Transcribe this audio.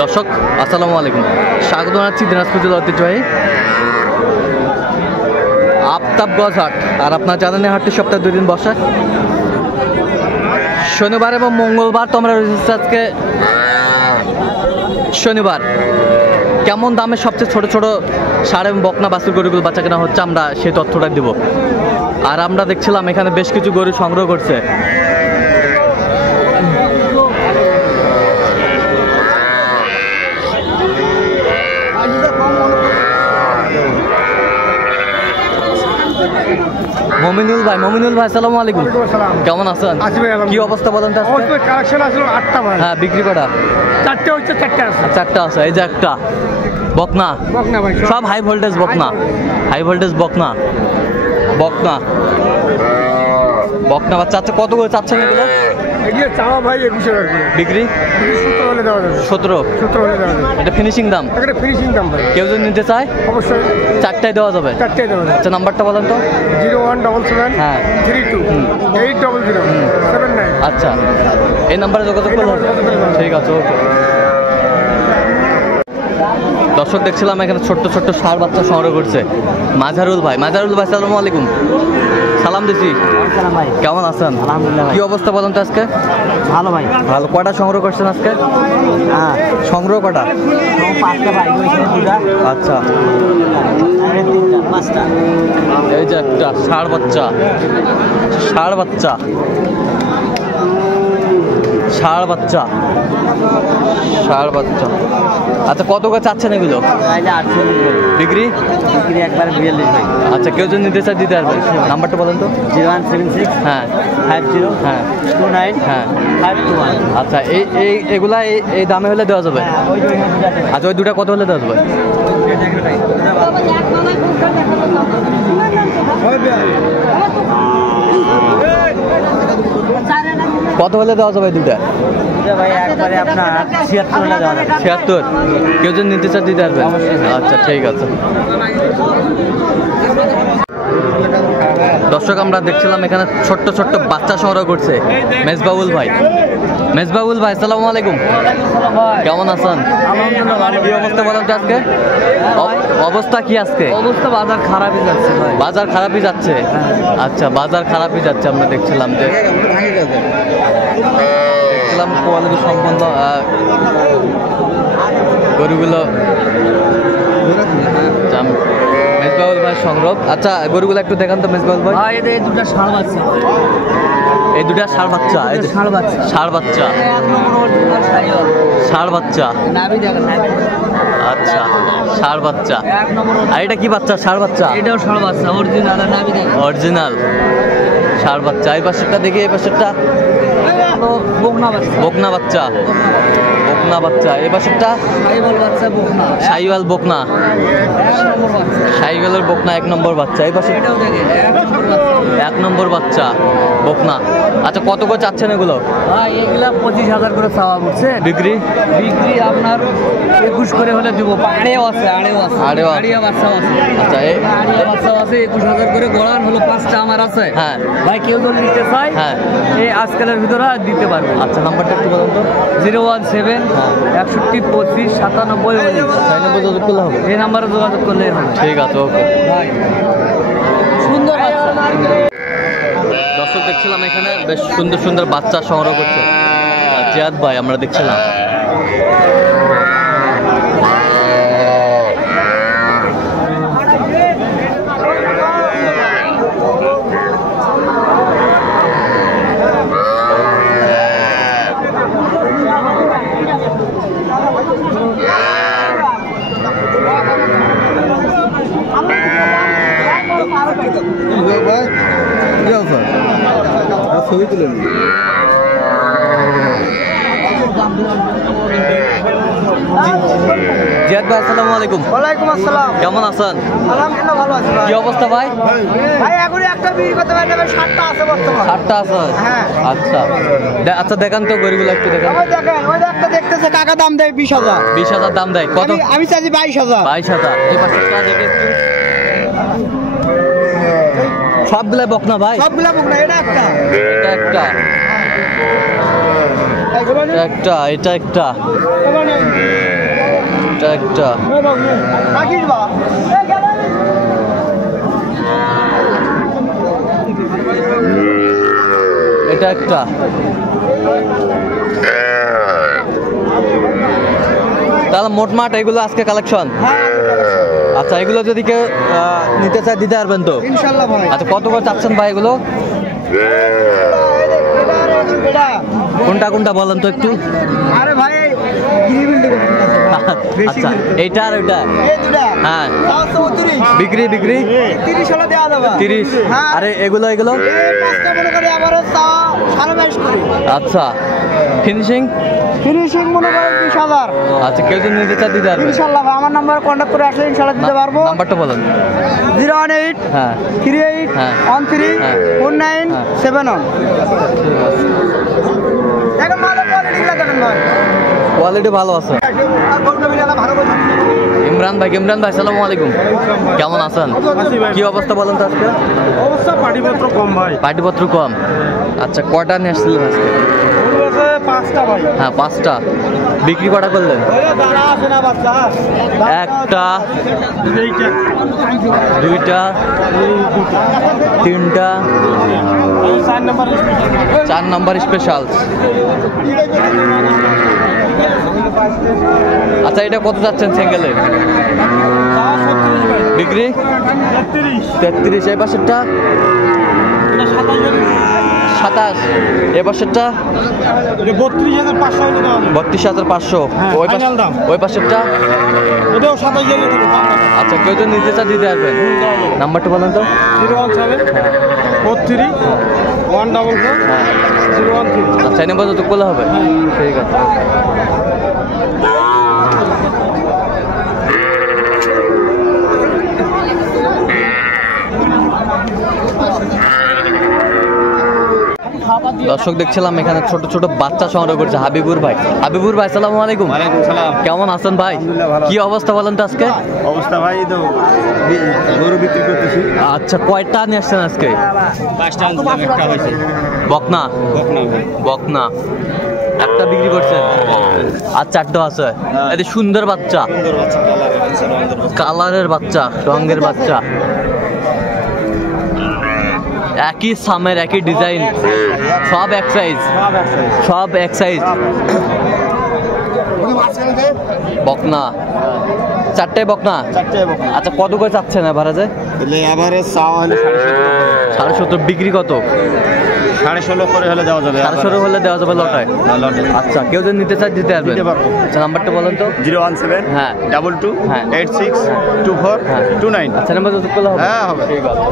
দর্শক আসসালামু আলাইকুম, স্বাগত জানাচ্ছি দিনাজপুর জেলার ঐতিহ্যবাহী আফতাবগঞ্জ হাট। আর আপনার জানেন হাটটি সপ্তাহে 2 দিন বসে, শনিবার এবং মঙ্গলবার। তো আমরা রয়েছে আজকে শনিবার। কেমন দামে সবচেয়ে ছোট ছোট ষাঁড় এবং বকনা বাছুর গরুগুলো বাচ্চা কেনা হচ্ছে, আমরা সেই তথ্যটা দেব। আর আমরা দেখছিলাম এখানে বেশ কিছু গরু সংগ্রহ করছে। মমিনুল ভাই আসসালামু আলাইকুম, কেমন আছেন? কি অবস্থা বলেন তো? হ্যাঁ, বিক্রি করা 4টা আছে। এই যে একটা বকনা, সব হাই ভোল্টেজ বকনা, বকনা বাচ্চা। আচ্ছা, কত করে চাচ্ছেন এগুলো? বিক্রি 17। এটা ফিনিশিং দাম। কেউ যদি নিতে চায় অবশ্যই 4টায় দেওয়া যাবে। আচ্ছা, নাম্বারটা বলেন তো। 0177 হ্যাঁ 32 800 79। আচ্ছা, এই নাম্বারে যোগাযোগ করলে হবে। ঠিক আছে, ওকে। দর্শক দেখছিলাম এখানে ছোট্ট ছোট্ট ষাঁড় বাচ্চা সংগ্রহ করছে মাজারুল ভাই। আসসালামু আলাইকুম। সালাম দিছি, কেমন আছেন? আলহামদুলিল্লাহ। কি অবস্থা বলেন তো আজকে? ভালো ভাই। ভালো। কয়টা সংগ্রহ করছেন আজকে? হ্যাঁ, সংগ্রহ কটা? 5টা ভাই, আচ্ছা, এই যে একটা ষাঁড় বাচ্চা। আচ্ছা, কত করে চাচ্ছেন এগুলো? ডিগ্রি একবার 42 ভাই। আচ্ছা, কেউ যদি নিতে চায় দিতে পারবে। নাম্বারটা বলেন তো। 0176 হ্যাঁ 50 হ্যাঁ 29 হ্যাঁ 521। আচ্ছা, এগুলা এই দামে হলে দেওয়া যাবে? আচ্ছা, ওই দুটা কত হলে দেওয়া যাবে? কত হলে দেওয়া যাবে দুটা? ভাই একবারে আপনার 76 হলে দেওয়া যাবে। 76। কেউ যদি নিতে চায় দিতে পারবে? আচ্ছা, ঠিক আছে। দর্শক আমরা দেখছিলাম এখানে ছোট্ট ছোট্ট বাচ্চা সংগ্রহ করছে মেজবাউল ভাই। আসসালামু আলাইকুম, কেমন আছেন? কি অবস্থা বলেন তো আজকে? অবস্থা কি আজকে? অবস্থা বাজার খারাপই যাচ্ছে ভাই। বাজার খারাপই যাচ্ছে। আচ্ছা, বাজার খারাপই যাচ্ছে। আমরা দেখছিলাম কোয়ালিটি সম্পন্ন গরুগুলো। মেজবাউল ভাই সংগ্রহ। আচ্ছা, গরুগুলো একটু দেখান তো মেজবাউল ভাই। এই দুটা ষাঁড় বাচ্চা। এই দুটা ষাঁড় বাচ্চা। আচ্ছা, ষাঁড় বাচ্চা। আর এটা কি বাচ্চা? ষাঁড় বাচ্চা। এটাও ষাঁড় বাচ্চা, অরিজিনাল ষাঁড় বাচ্চা। এই পাশেরটা দেখি, এই পাশেরটা বকনা বাচ্চা। এই পাশেরটা শাহিওয়াল বকনা। শাহিওয়ালের বকনা 1 নম্বর বাচ্চা। এই পাশে 1 নম্বর বাচ্চা বকনা। আচ্ছা, কত করে চাচ্ছেন এগুলো? এগুলা 25,000 করে চাওয়া পড়ছে। বিক্রি আপনার 21 করে হলে দিব। আড়েও আছে। আচ্ছা, বাচ্চা আছে 21,000 করে। গড়ান হলো 5টা আমার আছে। হ্যাঁ ভাই, কেউ যদি নিতে চায় হ্যাঁ এই আজকালের ভিতরে দিতে পারবো। আচ্ছা, নাম্বারটা একটু বলুন তো। 017 61 25 97। যোগাযোগ করলে হবে। এই নাম্বারে যোগাযোগ করলে হবে। ঠিক আছে, ওকে। ভাই, সুন্দর দর্শক দেখছিলাম এখানে বেশ সুন্দর সুন্দর বাচ্চা সংগ্রহ করছে জিয়াদ ভাই। আমরা দেখছিলাম ছবি তুলে জিয়াদ ভাই, আসসালামু আলাইকুম। ওয়ালাইকুম আসসালাম। কেমন আছেন? আলহামদুলিল্লাহ, ভালো আছি ভাই। কি অবস্থা ভাই? ভাই এখনই একটা বিক্রি করতে পারি না, 60টা আছে বর্তমানে। 60টা আছে? হ্যাঁ। আচ্ছা, দেখান তো গরুগুলো একটু দেখান। ওই একটা দেখতেছে কাকা, দাম দেয় 20,000। 20,000 দাম দেয়? কত? আমি চাইছি 22,000। 22,000। এই পাশেরটা দেখে সবগুলা বকনা ভাই? সবগুলা বকনা। এটা একটা এটা একটা এটা একটা রাখিস বা এটা একটা তাহলে মোটমাট এগুলো আজকে কালেকশন। আচ্ছা এগুলো যদি কেউ নিতে চায় দিতে পারবেন তো? ইনশাআল্লাহ ভাই। আচ্ছা কত করে চাচ্ছেন ভাই এগুলো? কোনটা কোনটা বলেন তো একটু। আরে ভাই আচ্ছা এইটা আর ওইটা এই দুটা হ্যাঁ 434 বিক্রি 30 হলে দেওয়া যাবে 30। হ্যাঁ। আরে এগুলো এই পাঁচটা মনে করে আবারও 22.5 করে। আচ্ছা ফিনিশিং ফিনিশিং মনে করে 20,000। আচ্ছা কেউ যদি নিতে চায় দিতে পারবেন? ইনশাআল্লাহ ভাই, আমার নাম্বার কন্টাক্ট করে আসলে ইনশাআল্লাহ দিতে পারবো। নাম্বারটা বলেন। 018 হ্যাঁ 38 হ্যাঁ। 13 হ্যাঁ। 49 71। এখন মালের কোয়ালিটি গুলো দেখেন ভাই। কোয়ালিটি ভালো আছে। আর গরুটা বিড়ালা ভালো করে। ইমরান ভাই আসসালামু আলাইকুম, কেমন আছেন? কি অবস্থা বলেন তো আজকে? অবস্থা পাটিপত্র কম ভাই। পাটিপত্র কম। আচ্ছা কয়টা নিয়ে আসছিলেন আজকে? 5টা ভাই। হ্যাঁ 5টা। বিক্রি কটা করলেন? দাঁড়া আছে না বাচ্চা? একটা, দুইটা, তিনটা, 4 নম্বর স্পেশাল। আচ্ছা এটা কত যাচ্ছেন সিঙ্গেলে? বিক্রি 33। এই পাশেরটা 27। এ পাশেরটা 32,500। ওই পাশেরটা আচ্ছা কেউ তো নিতে চা দিতে পারবেন? নাম্বারটা বলেন তো। 01743 144 আচ্ছা এই নাম্বার তো বলা হবে। ঠিক আছে। দর্শক দেখছিলাম এখানে ছোট ছোট বাচ্চা সংগ্রহ করছে হাবিবুর ভাই। আসসালামু আলাইকুম। ওয়ালাইকুম সালাম। কেমন আছেন ভাই? কি অবস্থা বলেন তো আজকে? অবস্থা ভাই তো গরু বিক্রি করতেছি। আচ্ছা কয়টা নিয়ে আসছেন আজকে? 5টা আনছিলাম, একটা হয়েছে বকনা ভাই। বকনা একটা বিক্রি করছেন আর 4টা আছে। এটা সুন্দর বাচ্চা, সুন্দর বাচ্চা, কালারের বাচ্চা, রঙের বাচ্চা, একই সামের একই ডিজাইন, সব এক সাইজ, সব এক সাইজ। বকনা 4টাই বকনা। আচ্ছা কত করে চাচ্ছেন এভারেজে? এভারেজ চাওয়া হলে 17.5। বিক্রি কত? 16.5 করে হলে দেওয়া যাবে। 16.5 হলে দেওয়া যাবে লটায়। আচ্ছা কেউ যদি নিতে চায় দিতে পারবেন? দিতে পারবো। আচ্ছা নাম্বারটা বলেন তো। 017 হ্যাঁ 22 হ্যাঁ 86 24 হ্যাঁ 29। আচ্ছা নাম্বার তো করলে হবে। হ্যাঁ হবে। ঠিক আছে।